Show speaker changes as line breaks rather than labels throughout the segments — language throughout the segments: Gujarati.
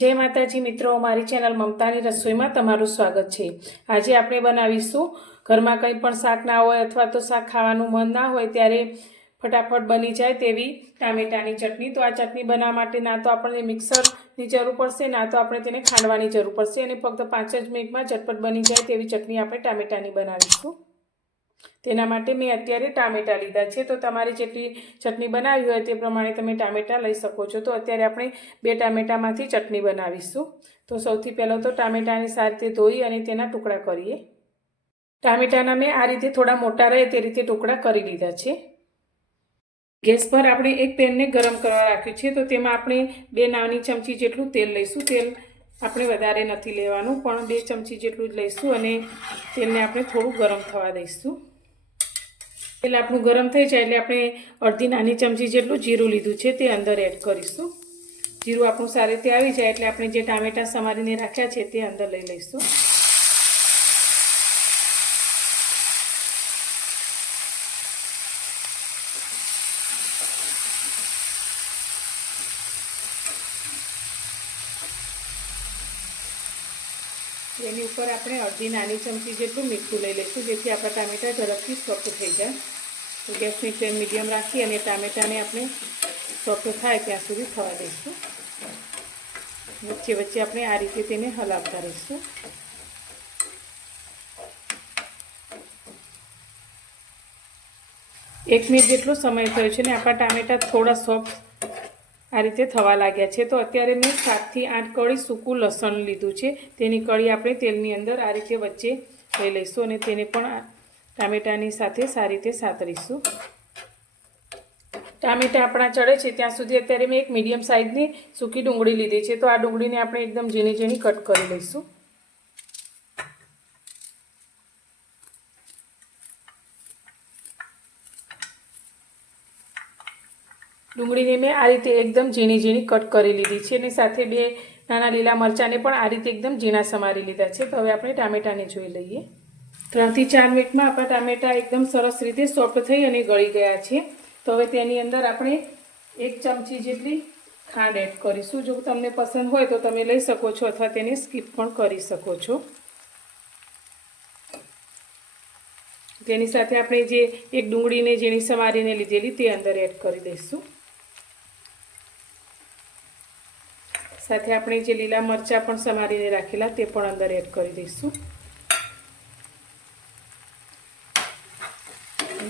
જય માતાજી મિત્રો, મારી ચેનલ મમતાની રસોઈમાં તમારું સ્વાગત છે. આજે આપણે બનાવીશું, ઘરમાં કંઈ પણ શાક ના હોય અથવા તો શાક ખાવાનું મન ના હોય ત્યારે ફટાફટ બની જાય તેવી ટામેટાની ચટણી. તો આ ચટણી બનાવવા માટે ના તો આપણને મિક્સરની જરૂર પડશે, ના તો આપણે તેને ખાંડવાની જરૂર પડશે અને ફક્ત પાંચ જ મિનિટમાં ઝટપટ બની જાય તેવી ચટણી આપણે ટામેટાની બનાવીશું. તેના માટે મેં અત્યારે ટામેટાં લીધા છે. તો તમારે જેટલી ચટણી બનાવી હોય તે પ્રમાણે તમે ટામેટાં લઈ શકો છો. તો અત્યારે આપણે બે ટામેટામાંથી ચટણી બનાવીશું. તો સૌથી પહેલાં તો ટામેટાને સારી રીતે ધોઈ અને તેના ટુકડા કરીએ. ટામેટાના મેં આ રીતે થોડા મોટા રહે તે રીતે ટુકડા કરી લીધા છે. ગેસ પર આપણે એક પેનને ગરમ કરવા રાખ્યું છે. તો તેમાં આપણે બે નાની ચમચી જેટલું તેલ લઈશું. તેલ આપણે વધારે નથી લેવાનું, પણ બે ચમચી જેટલું જ લઈશું અને તેલને આપણે થોડું ગરમ થવા દઈશું. તેલ આપણું ગરમ થઈ જાય એટલે આપણે અડધી નાની ચમચી જેટલું જીરું લીધું છે તે અંદર એડ કરીશું. જીરું આપણું સારી રીતે આવી જાય એટલે આપણે જે ટામેટાં સમારીને રાખ્યા છે તે અંદર લઈ લઈશું. એની ઉપર આપણે અડધી નાની ચમચી જેટલું મીઠું લઈ લઈશું, જેથી આપણા ટામેટાં ઝડપથી સોફ્ટ થઈ જાય. તો ગેસની ફ્લેમ મીડિયમ રાખી અને ટામેટાને આપણે સોફ્ટ થાય ત્યાં સુધી થવા દઈશું. વચ્ચે વચ્ચે આપણે આ રીતે તેને હલાવતા રહીશું. એક મિનિટ જેટલો સમય થયો છે ને આપણા ટામેટાં થોડા સોફ્ટ આ રીતે થવા લાગ્યા છે. તો અત્યારે મેં સાતથી આઠ કળી સૂકું લસણ લીધું છે. તેની કળી આપણે તેલની અંદર આ રીતે વચ્ચે લઈ લઈશું અને તેને પણ ટામેટાની સાથે સારી રીતે સાતરીશું. ટામેટા આપણા ચડે છે. ત્યાં સુધી અત્યારે મેં એક મીડિયમ સાઇઝની સૂકી ડુંગળી લીધી છે. તો આ ડુંગળીને આપણે એકદમ ઝીણી ઝીણી કટ કરી લઈશું. ડુંગળીને મેં આ રીતે એકદમ ઝીણી ઝીણી કટ કરી લીધી છે અને સાથે બે નાના લીલા મરચાંને પણ આ રીતે એકદમ ઝીણા સમારી લીધા છે. તો હવે આપણે ટામેટાને જોઈ લઈએ. ત્રણથી ચાર મિનિટમાં આપણા ટામેટા એકદમ સરસ રીતે સોફ્ટ થઈ અને ગળી ગયા છે. તો હવે તેની અંદર આપણે એક ચમચી જેટલી ખાંડ એડ કરીશું. જો તમને પસંદ હોય તો તમે લઈ શકો છો અથવા તેને સ્કીપ પણ કરી શકો છો. તેની સાથે આપણે જે એક ડુંગળીને ઝીણી સમારીને લીધેલી તે અંદર એડ કરી દઈશું. સાથે આપણે જે લીલા મરચાં પણ સમારીને રાખેલા તે પણ અંદર એડ કરી દઈશું.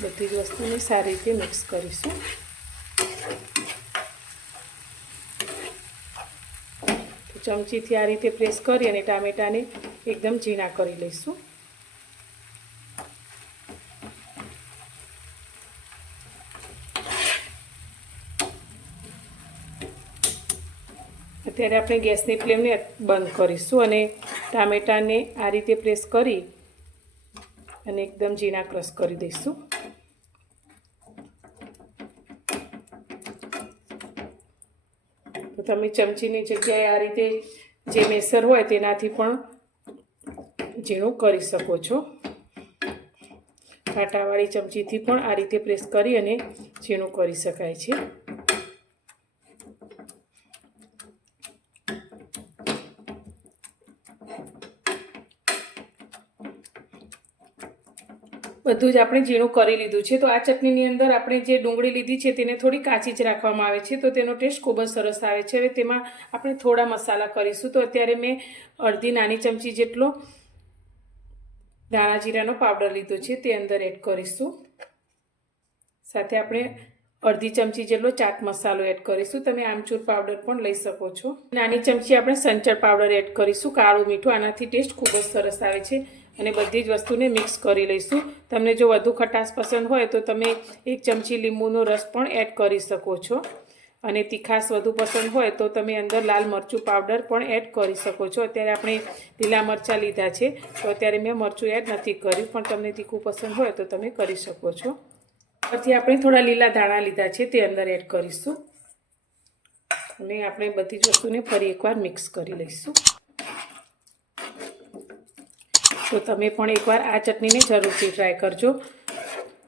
બધી જ વસ્તુને સારી રીતે મિક્સ કરીશું. ચમચીથી આ રીતે પ્રેસ કરી અને ટામેટાને એકદમ ઝીણા કરી લઈશું. અત્યારે આપણે ગેસની ફ્લેમને બંધ કરીશું અને ટામેટાને આ રીતે પ્રેસ કરી અને એકદમ ઝીણા ક્રશ કરી દઈશું. તો તમે ચમચીની જગ્યાએ આ રીતે જે મેસર હોય તેનાથી પણ ઝીણું કરી શકો છો. કાંટાવાળી ચમચીથી પણ આ રીતે પ્રેસ કરી અને ઝીણું કરી શકાય છે. બધું જ આપણે ઝીણું કરી લીધું છે. તો આ ચટણીની અંદર આપણે જે ડુંગળી લીધી છે તેને થોડી કાચી જ રાખવામાં આવે છે. તો તેનો ટેસ્ટ ખૂબ જ સરસ આવે છે. હવે તેમાં આપણે થોડા મસાલા કરીશું. તો અત્યારે મેં અડધી નાની ચમચી જેટલો દાણા જીરાનો પાવડર લીધો છે. તે અંદર એડ કરીશું. સાથે આપણે અડધી ચમચી જેટલો ચાટ મસાલો એડ કરીશું. તમે આમચૂર પાવડર પણ લઈ શકો છો. નાની ચમચી આપણે સંચર પાવડર એડ કરીશું. કાળું મીઠું. આનાથી ટેસ્ટ ખૂબ જ સરસ આવે છે. અને બધી જ વસ્તુને મિક્સ કરી લઈશું. તમને જો વધુ ખટાશ પસંદ હોય તો તમે એક ચમચી લીંબુનો રસ પણ એડ કરી શકો છો. અને તીખાશ વધુ પસંદ હોય તો તમે અંદર લાલ મરચું પાવડર પણ એડ કરી શકો છો. અત્યારે આપણે લીલા મરચાં લીધા છે. તો અત્યારે મેં મરચું એડ નથી કર્યું, પણ તમને તીખું પસંદ હોય તો તમે કરી શકો છો. પછી આપણે થોડા લીલા ધાણા લીધા છે તે અંદર એડ કરીશું. અને આપણે બધી જ વસ્તુને ફરી એકવાર મિક્સ કરી લઈશું. તો તમે પણ એકવાર આ ચટણીને જરૂરથી ટ્રાય કરજો.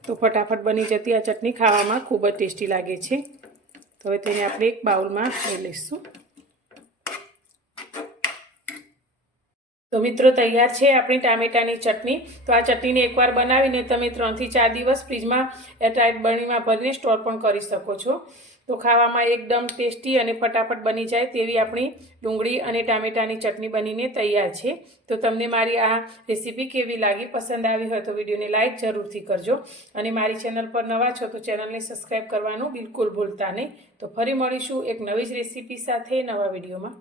તો ફટાફટ બની જતી આ ચટણી ખાવામાં ખૂબ જ ટેસ્ટી લાગે છે. તો હવે તેને આપણે એક બાઉલમાં લઈ લઈશું. તો મિત્રો તૈયાર છે આપણી ટામેટાની ચટણી. તો આ ચટણીને એકવાર બનાવીને તમે ત્રણથી ચાર દિવસ ફ્રીજમાં એરટાઇટ બરણીમાં ભરીને સ્ટોર પણ કરી શકો છો. તો ખાવામાં એકદમ ટેસ્ટી અને ફટાફટ બની જાય તેવી આપણી ડુંગળી અને ટામેટાની ચટણી બનીને તૈયાર છે. તો તમને મારી આ રેસીપી કેવી લાગી, પસંદ આવી હોય તો વિડીયોને લાઇક જરૂરથી કરજો. અને મારી ચેનલ પર નવા છો તો ચેનલને સબસ્ક્રાઈબ કરવાનું બિલકુલ ભૂલતા નહીં. તો ફરી મળીશું એક નવી જ રેસીપી સાથે નવા વિડીયોમાં.